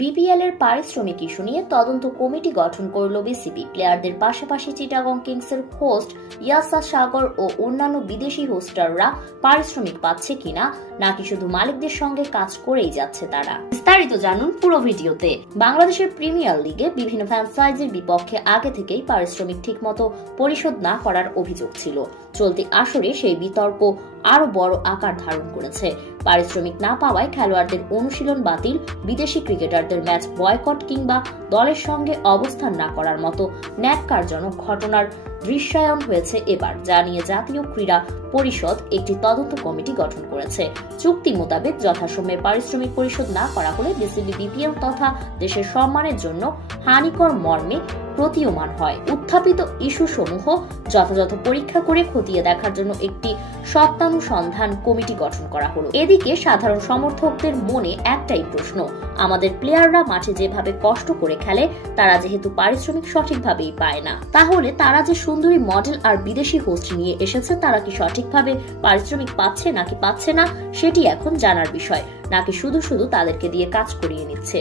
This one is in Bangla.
বিপিএল এর পারিশ্রমিক ইস্যু নিয়ে তদন্ত কমিটি গঠন করল বিসিবি। প্লেয়ারদের পাশাপাশি চিটাগং কিংসের হোস্ট ইয়াসা সাগর ও অন্যান্য বিদেশি হোস্টাররা পারিশ্রমিক পাচ্ছে কিনা, নাকি শুধু মালিকদের সঙ্গে কাজ করেই যাচ্ছে তারা। বিস্তারিত জানুন পুরো ভিডিওতে। বাংলাদেশের প্রিমিয়ার লিগে বিভিন্ন ফ্র্যাঞ্চাইজির বিপক্ষে আগে থেকেই পারিশ্রমিক ঠিকমতো পরিশোধ না করার অভিযোগ ছিল। চলতি আসরে সেই বিতর্ক আরো বড় আকার ধারণ করেছে। পারিশ্রমিক না পাওয়ায় খেলোয়াড়দের অনুশীলন বাতিল, বিদেশি ক্রিকেটারদের ম্যাচ বয়কট কিংবা দলের সঙ্গে অবস্থান না করার মতো ন্যাক্কারজনক ঘটনার দৃশ্যায়ন হয়েছে এবার, যা নিয়ে জাতীয় ক্রীড়া পরিষদ একটি তদন্ত কমিটি গঠন করেছে। চুক্তি মোতাবেক যথাসময়ে পারিশ্রমিক পরিশোধ না করা হলে বিসিবি বিপিএল তথা দেশের সম্মানের জন্য হানিকর মর্মে প্রতীয়মান হয়। উত্থাপিত ইস্যু সমূহ যথাযথ পরীক্ষা করে খতিয়ে দেখার জন্য একটি সত্যানুসন্ধান কমিটি গঠন করা হলো। এদিকে সাধারণ সমর্থকদের মনে একটাই প্রশ্ন, আমাদের প্লেয়াররা মাঠে যেভাবে কষ্ট করে খেলে তারা যেহেতু পারিশ্রমিক সঠিকভাবেই পায় না, তাহলে তারা যে সুন্দরী মডেল আর বিদেশি হোস্ট নিয়ে এসেছে তারা কি সঠিকভাবে পারিশ্রমিক পাচ্ছে নাকি পাচ্ছে না, সেটি এখন জানার বিষয়, নাকি শুধু তাদেরকে দিয়ে কাজ করিয়ে নিচ্ছে।